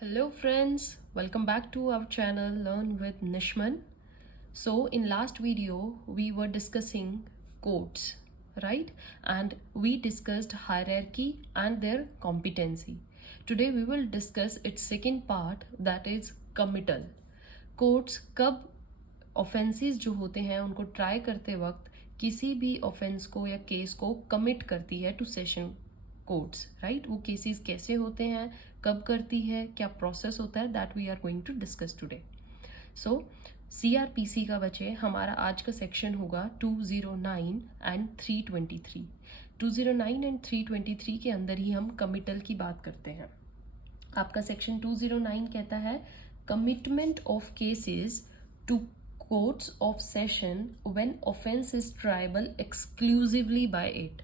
Hello friends, welcome back to our channel Learn with Nishman. So in last video we were discussing codes, right? And we discussed hierarchy and their competency. Today we will discuss its second part, that is committal. Courts कब offences जो होते हैं उनको try करते वक्त किसी भी offence को या केस को कमिट करती है टू सेशन कोर्ट्स, राइट? वो केसेस कैसे होते हैं, कब करती है, क्या प्रोसेस होता है, that we are going to discuss today. So CrPC का बचे हमारा आज का सेक्शन होगा 209 एंड 323. 209 एंड 323 के अंदर ही हम कमिटल की बात करते हैं. आपका सेक्शन 209 कहता है commitment of cases to courts of session when offense is triable exclusively by it.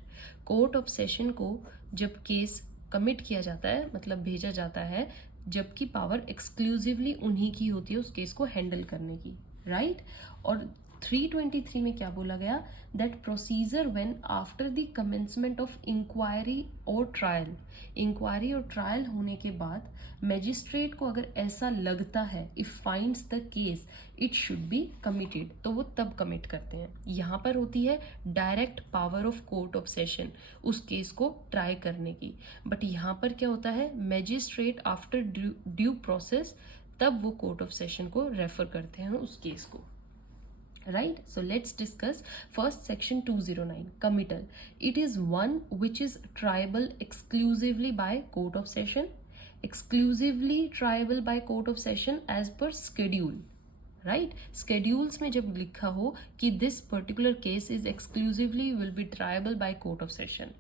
Court of session को जब केस कमिट किया जाता है, मतलब भेजा जाता है, जबकि पावर एक्सक्लूसिवली उन्हीं की होती है उस केस को हैंडल करने की, राइट? और 323 में क्या बोला गया, that procedure when after the commencement of inquiry और ट्रायल, इंक्वायरी और ट्रायल होने के बाद मैजिस्ट्रेट को अगर ऐसा लगता है, if finds the case it should be committed, तो वो तब कमिट करते हैं. यहाँ पर होती है direct power of court of session उस केस को ट्राई करने की, बट यहाँ पर क्या होता है, मैजिस्ट्रेट आफ्टर ड्यू प्रोसेस तब वो कोर्ट ऑफ सेशन को रेफर करते हैं उस केस को, right? So let's discuss first section 209 committal. It is one which is triable exclusively by court of session, exclusively triable by court of session as per schedule, right? Schedules में जब लिखा हो कि this particular case is exclusively will be triable by court of session,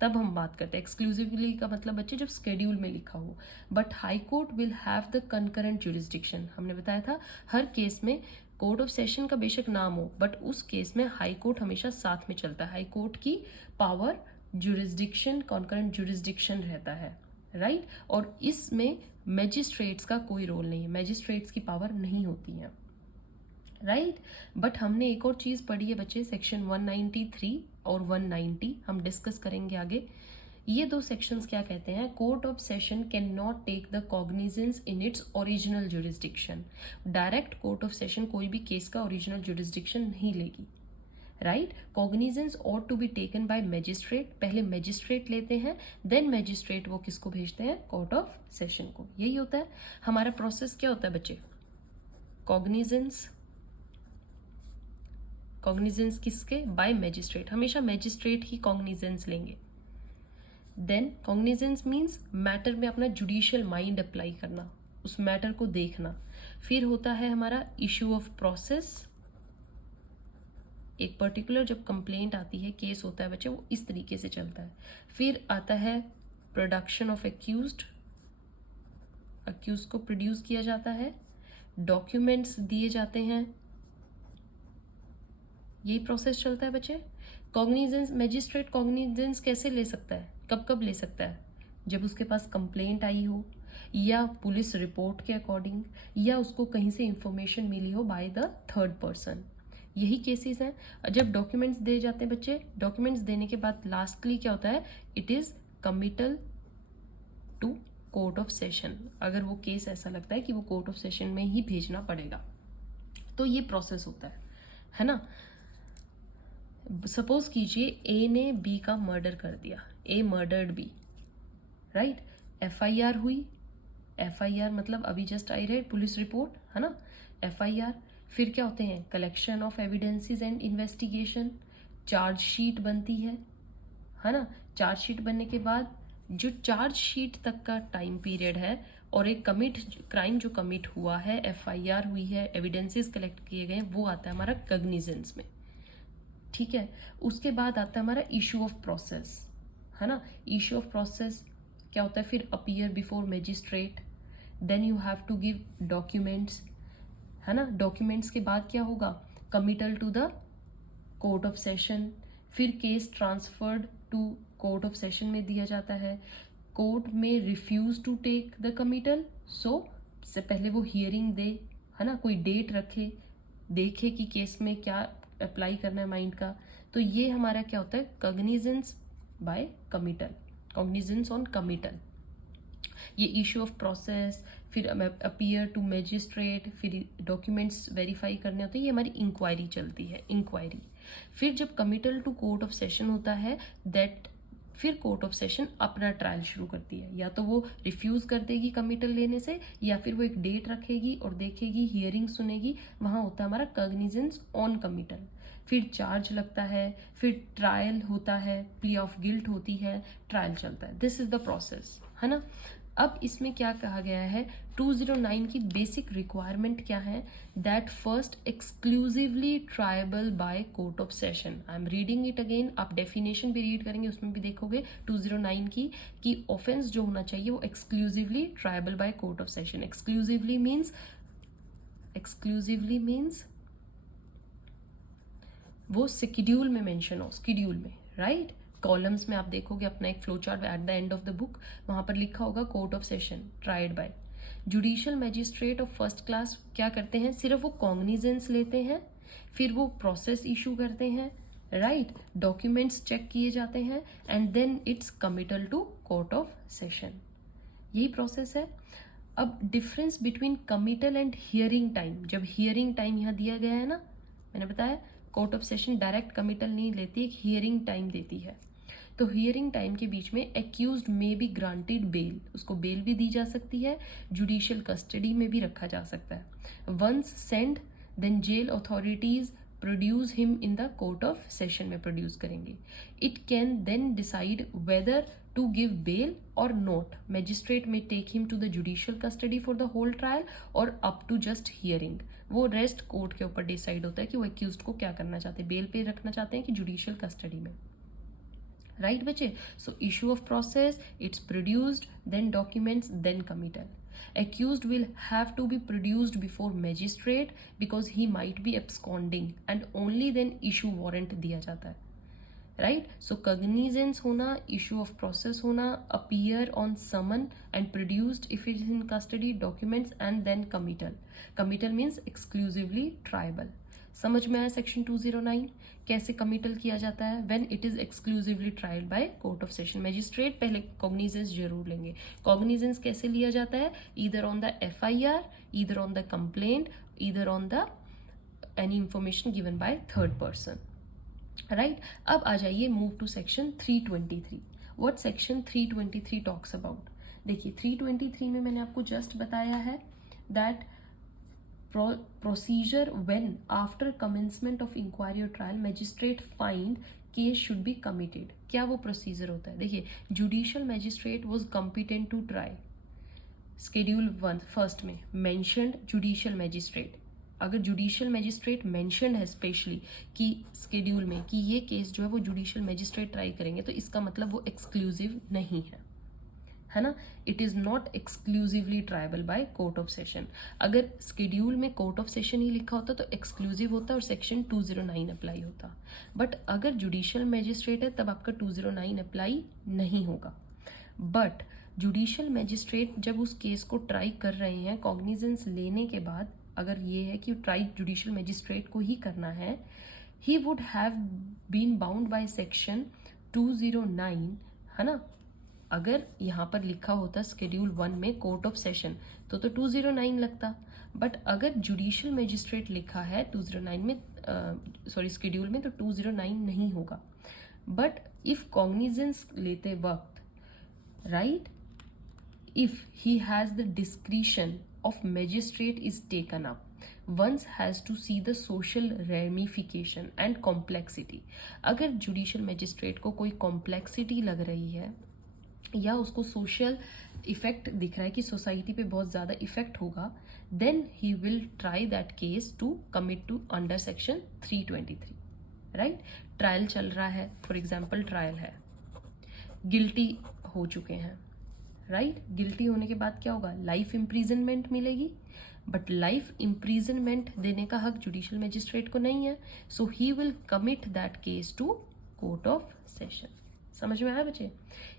तब हम बात करते हैं. एक्सक्लूसिवली का मतलब बच्चे जब स्केड्यूल में लिखा हो. But high court will have the concurrent jurisdiction. हमने बताया था हर केस में कोर्ट ऑफ सेशन का बेशक नाम हो, बट उस केस में हाई कोर्ट हमेशा साथ में चलता है. हाई कोर्ट की पावर जुरिस्डिक्शन, कंकरेंट जुरिस्डिक्शन रहता है, राइट? और इसमें मैजिस्ट्रेट्स का कोई रोल नहीं है, मैजिस्ट्रेट्स की पावर नहीं होती है, राइट? बट हमने एक और चीज पढ़ी है बच्चे, सेक्शन 193 और 190 हम डिस्कस करेंगे आगे. ये दो सेक्शंस क्या कहते हैं, court of session can not take the cognizance in its original jurisdiction. Direct court of session कोई भी केस का ओरिजिनल जुरिस्डिक्शन नहीं लेगी, राइट? कॉग्निजेंस और to be taken by magistrate, पहले मैजिस्ट्रेट लेते हैं, देन मैजिस्ट्रेट वो किसको भेजते हैं, कोर्ट ऑफ सेशन को. यही होता है हमारा प्रोसेस. क्या होता है बच्चे, कॉग्निजेंस, कॉग्निजेंस किसके, बाय मैजिस्ट्रेट, हमेशा मैजिस्ट्रेट ही कॉग्निजेंस लेंगे. देन कॉग्निजेंस मीन्स मैटर में अपना जुडिशियल माइंड अप्लाई करना, उस मैटर को देखना. फिर होता है हमारा इशू ऑफ प्रोसेस. एक पर्टिकुलर जब कंप्लेंट आती है, केस होता है बच्चे, वो इस तरीके से चलता है. फिर आता है प्रोडक्शन ऑफ एक्यूज्ड, अक्यूज को प्रोड्यूस किया जाता है, डॉक्यूमेंट्स दिए जाते हैं, यही प्रोसेस चलता है बच्चे. कॉग्निजेंस, मैजिस्ट्रेट कॉग्निजेंस कैसे ले सकता है, कब कब ले सकता है, जब उसके पास कंप्लेंट आई हो, या पुलिस रिपोर्ट के अकॉर्डिंग, या उसको कहीं से इंफॉर्मेशन मिली हो बाय द थर्ड पर्सन. यही केसेस हैं. जब डॉक्यूमेंट्स दे जाते हैं बच्चे, डॉक्यूमेंट्स देने के बाद लास्टली क्या होता है, it is committal to court of session. अगर वो केस ऐसा लगता है कि वो कोर्ट ऑफ सेशन में ही भेजना पड़ेगा, तो ये प्रोसेस होता है ना. सपोज कीजिए ए ने बी का मर्डर कर दिया, ए मर्डर्ड बी, राइट? एफआईआर हुई, एफआईआर मतलब अभी just I read police report, है ना, एफआईआर. फिर क्या होते हैं, collection of evidences and investigation, chargesheet बनती है ना. चार्जशीट बनने के बाद जो चार्जशीट तक का टाइम पीरियड है, और एक क्राइम जो कमिट हुआ है, एफआईआर हुई है, एविडेंसेस कलेक्ट किए गए, वो आता है हमारा कॉग्निजेंस में, ठीक है. उसके बाद आता है हमारा इशू ऑफ प्रोसेस, है ना. इशू ऑफ प्रोसेस क्या होता है, फिर appear before magistrate, then you have to give documents, है ना. डॉक्यूमेंट्स के बाद क्या होगा, committal to the court of session. फिर case transferred to court of session में दिया जाता है. कोर्ट में refuse to take the committal, so से पहले वो हियरिंग दे, है ना, कोई डेट रखे, देखे कि केस में क्या अप्लाई करना है माइंड का. तो ये हमारा क्या होता है, cognizance by committal, cognizance on committal. ये इशू ऑफ प्रोसेस, फिर अपीयर टू मैजिस्ट्रेट, फिर डॉक्यूमेंट्स वेरीफाई करने होते हैं, ये हमारी इंक्वायरी चलती है, इंक्वायरी। फिर जब committal to court of session होता है, दैट फिर कोर्ट ऑफ सेशन अपना ट्रायल शुरू करती है। या तो वो रिफ्यूज कर देगी कमिटल लेने से, या फिर वो एक डेट रखेगी और देखेगी, हियरिंग सुनेगी। वहां होता है हमारा कॉग्निजेंस ऑन कमिटल। फिर चार्ज लगता है, फिर ट्रायल होता है, प्ली ऑफ गिल्ट होती है, ट्रायल चलता है। दिस इज द प्रोसेस, है ना। अब इसमें क्या कहा गया है, 209 की बेसिक रिक्वायरमेंट क्या है, that first exclusively tribal bye court of session. I am reading it again, आप डेफिनेशन भी रीड करेंगे, उसमें भी देखोगे 209 की कि ऑफेंस जो होना चाहिए वो exclusively tribal bye court of session. Exclusively means वो शेड्यूल में मेंशन हो, शेड्यूल में, राइट। कॉलम्स में आप देखोगे अपना एक flow chart at the end of the book, वहां पर लिखा होगा court of session tried bye. Judicial magistrate of first class क्या करते हैं, सिर्फ वो कॉग्निजेंस लेते हैं, फिर वो प्रोसेस इशू करते हैं, राइट, डॉक्यूमेंट्स चेक किए जाते हैं, and then it's committal to court of session. यही प्रोसेस है। अब difference between committal and hearing time, जब हियरिंग टाइम यहाँ दिया गया है ना, मैंने बताया court of session direct committal नहीं लेती, एक हियरिंग टाइम देती है। तो हियरिंग टाइम के बीच में एक्यूज्ड में बी ग्रांटेड बेल, उसको बेल भी दी जा सकती है, जुडिशियल कस्टडी में भी रखा जा सकता है। Once send, then jail authorities produce him in the court of session में प्रोड्यूस करेंगे। It can then decide whether to give bail or not. Magistrate may take him to the judicial custody for the whole trial or up to just hearing. वो rest court के ऊपर decide होता है कि वो accused को क्या करना चाहते हैं, बेल पे रखना चाहते हैं कि जुडिशियल कस्टडी में, राइट बच्चे। So issue of process, it's produced, then documents, then committal. Accused will have to be produced before magistrate because he might be absconding and only then issue warrant दिया जाता है, right. So cognizance होना, issue of process होना, appear on summon and produced if it is in custody, documents, and then committal. Committal means exclusively triable. समझ में आया section 209 कैसे committal किया जाता है, when it is exclusively tried by court of session. Magistrate पहले cognizance जरूर लेंगे। कॉग्निजेंस कैसे लिया जाता है, either on the FIR, either on the complaint, either on the any information given by third person, right. अब आ जाइए, move to section 323। What section 323 talks about, देखिए 323 में मैंने आपको जस्ट बताया है that procedure when after commencement of inquiry और trial magistrate find case should be committed. क्या वो प्रोसीजर होता है, देखिए judicial magistrate was competent to try, schedule 1 first में मेंशन्ड जुडिशियल मैजिस्ट्रेट। अगर जुडिशियल मैजिस्ट्रेट मेंशन्ड है स्पेशली कि शेड्यूल में कि ये केस जो है वो जुडिशियल मैजिस्ट्रेट ट्राई करेंगे, तो इसका मतलब वो एक्सक्लूसिव नहीं है ना। It is not exclusively tribal bye court of session. अगर शेड्यूल में कोर्ट ऑफ सेशन ही लिखा होता तो एक्सक्लूसिव होता और सेक्शन 209 अप्लाई होता, बट अगर जुडिशियल मैजिस्ट्रेट है तब आपका 209 अप्लाई नहीं होगा। बट जुडिशियल मैजिस्ट्रेट जब उस केस को ट्राई कर रहे हैं, कॉग्निजेंस लेने के बाद अगर ये है कि ट्राई जुडिशियल मैजिस्ट्रेट को ही करना है, he would have been bound by section 209, है ना। अगर यहाँ पर लिखा होता शेड्यूल 1 में कोर्ट ऑफ सेशन तो 209 लगता, बट अगर जुडिशियल मैजिस्ट्रेट लिखा है 209 में, शेड्यूल में, तो 209 नहीं होगा। बट इफ कॉग्निजेंस लेते वक्त, right, if he has the discretion of magistrate is taken up, one has to see the social ramification and complexity. अगर जुडिशियल मैजिस्ट्रेट को कोई कॉम्प्लेक्सिटी लग रही है या उसको सोशल इफेक्ट दिख रहा है कि सोसाइटी पे बहुत ज़्यादा इफेक्ट होगा, then he will try that case to commit to under section 323, right. Trial चल रहा है, फॉर एग्जाम्पल ट्रायल है, गिल्टी हो चुके हैं, राइट। गिल्टी होने के बाद क्या होगा, लाइफ इम्प्रीजनमेंट मिलेगी, बट लाइफ इम्प्रीजनमेंट देने का हक जुडिशियल मैजिस्ट्रेट को नहीं है, so he will commit that case to court of session. समझ में आया बच्चे।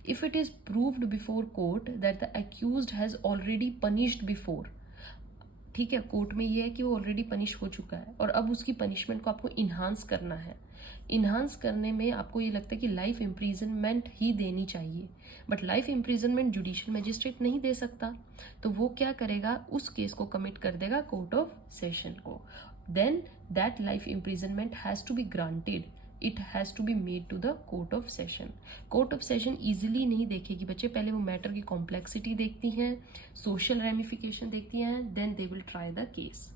If it is proved before court that the accused has already punished before, ठीक है, कोर्ट में ये है कि वो ऑलरेडी पनिश हो चुका है और अब उसकी पनिशमेंट को आपको इन्हांस करना है। इन्हांस करने में आपको ये लगता है कि लाइफ इम्प्रीजनमेंट ही देनी चाहिए, but life imprisonment judicial magistrate नहीं दे सकता, तो वो क्या करेगा, उस केस को कमिट कर देगा कोर्ट ऑफ सेशन को। Then that life imprisonment has to be granted, it has to be made to the court of session. Court of session easily नहीं देखेगी बच्चे, पहले वो मैटर की कॉम्प्लेक्सिटी देखती हैं, सोशल रेमिफिकेशन देखती हैं, then they will try the case.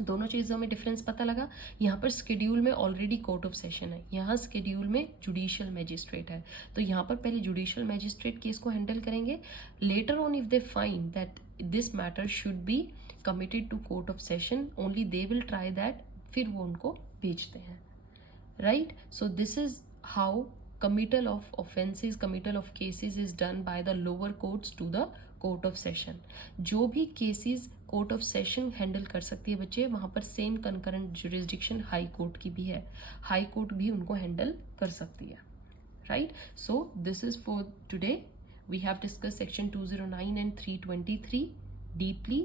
दोनों चीज़ों में डिफरेंस पता लगा। यहाँ पर स्केड्यूल में ऑलरेडी कोर्ट ऑफ सेशन है, यहाँ स्केड्यूल में जुडिशियल मैजिस्ट्रेट है, तो यहाँ पर पहले जुडिशियल मैजिस्ट्रेट केस को हैंडल करेंगे। Later on if they find that this matter should be committed to court of session, only they will try that, फिर वो उनको भेजते हैं, right. So this is how committal of offenses, committal of cases is done by the lower courts to the court of session. जो भी cases court of session handle कर सकती है बच्चे, वहां पर same concurrent jurisdiction high court की भी है, हाई कोर्ट भी उनको हैंडल कर सकती है, right. So this is for today, we have discuss section 209 and 323 deeply,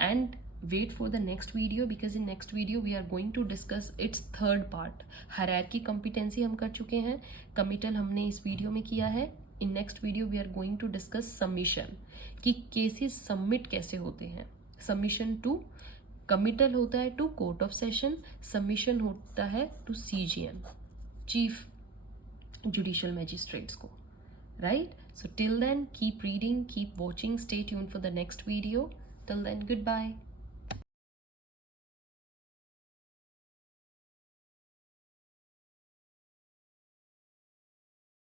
and wait for the next video because in next video we are going to discuss its third part। Hierarchy competency हम कर चुके हैं, committal हमने इस video में किया है। In next video we are going to discuss submission, कि केसेस सबमिट कैसे होते हैं। सबमिशन टू कमिटल होता है to court of session, submission होता है to CJM, chief judicial magistrates को, right. So till then keep reading, keep watching, stay tuned for the next video. Till then, goodbye.